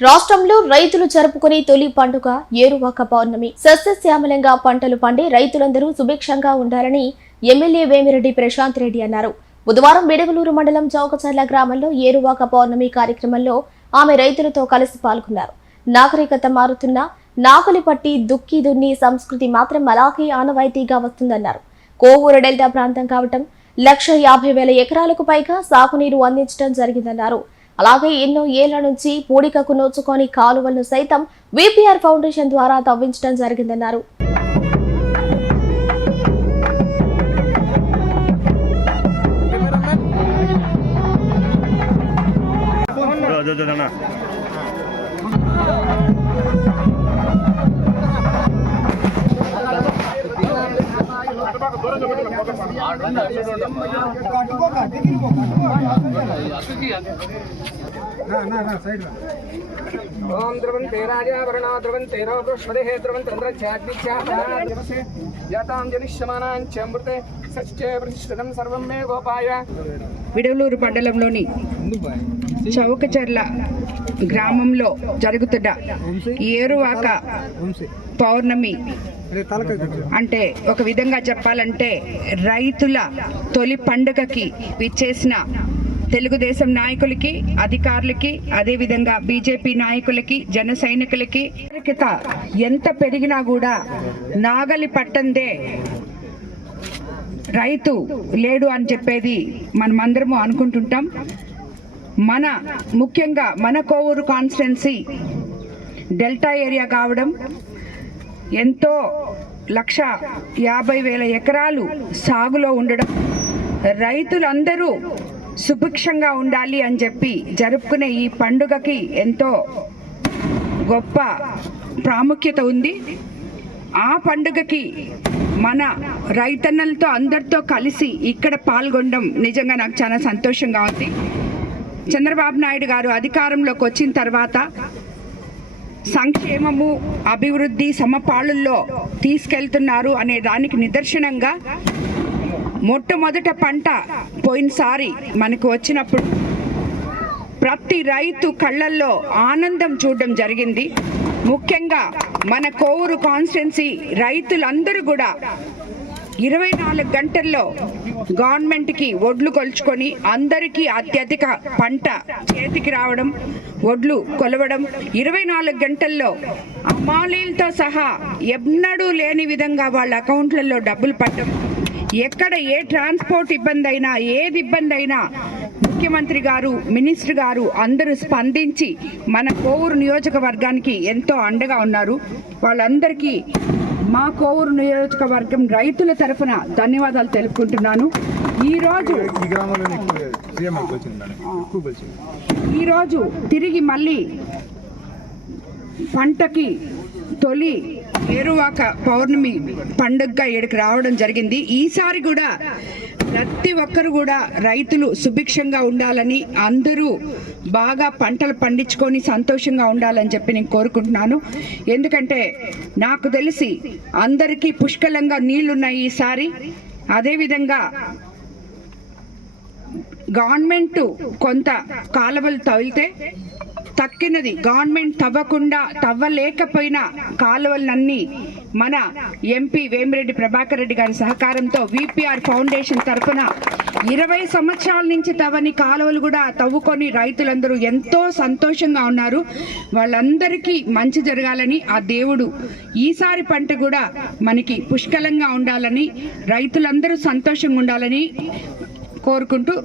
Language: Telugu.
రాష్ట్రంలో రైతులు జరుపుకునే తొలి పండుగ ఏరువాక పౌర్ణమి. సస్యశ్యామలంగా పంటలు పండి రైతులందరూ సుభిక్షంగా ఉండాలని ఎమ్మెల్యే వేమిరెడ్డి ప్రశాంత్ రెడ్డి అన్నారు. బుధవారం బిడవలూరు మండలం చౌకచర్ల గ్రామంలో ఏరువాక పౌర్ణమి కార్యక్రమంలో ఆమె రైతులతో కలిసి పాల్గొన్నారు. నాగరికత మారుతున్న నాగలి పట్టి దుక్కి దున్ని సంస్కృతి మాత్రం అలాగే ఆనవాయితీగా వస్తుందన్నారు. కోవూరు డెల్టా ప్రాంతం కావటం లక్ష యాభై వేల ఎకరాలకు పైగా సాగునీరు అందించడం జరిగిందన్నారు. అలాగే ఎన్నో ఏళ్ళ నుంచి పూడికకు నోచుకొని కాలువలను సైతం విపిఆర్ ఫౌండేషన్ ద్వారా తవ్వించడం జరిగిందన్నారు. ఓం ధ్రువంతే రాజాభరణా ధ్రువంతే రోపృష్మదే ధ్రువంతేంద్రఛాగ్నిఛాపనాదివసే యాతాం జనిష్యమానాంచమృతే సత్యే ప్రతిష్ఠితం సర్వం మే గోపాయ విడవలూరు మండలంలోని చౌకచర్ల గ్రామంలో జరుగుతున్న ఏరువాక పౌర్ణమి అంటే ఒక విధంగా చెప్పాలంటే రైతుల తొలి పండుగకి విచ్చేసిన తెలుగుదేశం నాయకులకి అధికారులకి అదేవిధంగా బీజేపీ నాయకులకి జన సైనికులకి ఎంత పెరిగినా కూడా నాగలి పట్టందే రైతు లేడు అని చెప్పేది మనమందరము అనుకుంటుంటాం. మన ముఖ్యంగా మన కోవూరు కాన్స్టిట్యున్సీ డెల్టా ఏరియా కావడం ఎంతో లక్ష యాభై వేల ఎకరాలు సాగులో ఉండడం రైతులందరూ సుభిక్షంగా ఉండాలి అని చెప్పి జరుపుకునే ఈ పండుగకి ఎంతో గొప్ప ప్రాముఖ్యత ఉంది. ఆ పండుగకి మన రైతన్నలతో అందరితో కలిసి ఇక్కడ పాల్గొనడం నిజంగా నాకు చాలా సంతోషంగా ఉంది. చంద్రబాబు నాయుడు గారు అధికారంలోకి వచ్చిన తర్వాత సంక్షేమము అభివృద్ధి సమపాళుల్లో తీసుకెళ్తున్నారు అనే దానికి నిదర్శనంగా మొట్టమొదట పంట పోయినసారి మనకు వచ్చినప్పుడు ప్రతి రైతు కళ్ళల్లో ఆనందం చూడడం జరిగింది. ముఖ్యంగా మన కోవూరు కాన్స్టిట్యున్సీ రైతులందరూ కూడా ఇరవై నాలుగు గంటల్లో గవర్నమెంట్కి ఒడ్లు కొలుచుకొని అందరికీ అత్యధిక పంట చేతికి రావడం ఒడ్లు కొలవడం ఇరవై నాలుగు గంటల్లో అమ్మాలీలతో సహా ఎన్నడూ లేని విధంగా వాళ్ళ అకౌంట్లలో డబ్బులు పట్టడం ఎక్కడ ఏ ట్రాన్స్పోర్ట్ ఇబ్బంది అయినా ఏది ఇబ్బంది అయినా ముఖ్యమంత్రి గారు మినిస్టర్ గారు అందరూ స్పందించి మన కోవూరు నియోజకవర్గానికి ఎంతో అండగా ఉన్నారు. వాళ్ళందరికీ మా కోవూరు నియోజకవర్గం రైతుల తరఫున ధన్యవాదాలు తెలుపుకుంటున్నాను. ఈరోజు ఈరోజు తిరిగి మళ్ళీ పంటకి తొలి ఏరువాక పౌర్ణమి పండుగగా ఇక్కడికి రావడం జరిగింది. ఈసారి కూడా ప్రతి ఒక్కరు కూడా రైతులు సుభిక్షంగా ఉండాలని అందరూ బాగా పంటలు పండించుకొని సంతోషంగా ఉండాలని చెప్పి నేను కోరుకుంటున్నాను. ఎందుకంటే నాకు తెలిసి అందరికీ పుష్కలంగా నీళ్ళున్నాయి ఈసారి. అదేవిధంగా గవర్నమెంట్ కొంత కాలువలు తగిలితే తక్కినది. గవర్నమెంట్ తవ్వకుండా తవ్వలేకపోయిన కాలువలన్నీ మన ఎంపీ వేమిరెడ్డి ప్రభాకర్ రెడ్డి గారి సహకారంతో విపిఆర్ ఫౌండేషన్ తరఫున ఇరవై సంవత్సరాల నుంచి తవ్వని కాలువలు కూడా తవ్వుకొని రైతులందరూ ఎంతో సంతోషంగా ఉన్నారు. వాళ్ళందరికీ మంచి జరగాలని ఆ దేవుడు ఈసారి పంట కూడా మనకి పుష్కలంగా ఉండాలని రైతులందరూ సంతోషంగా ఉండాలని కోరుకుంటూ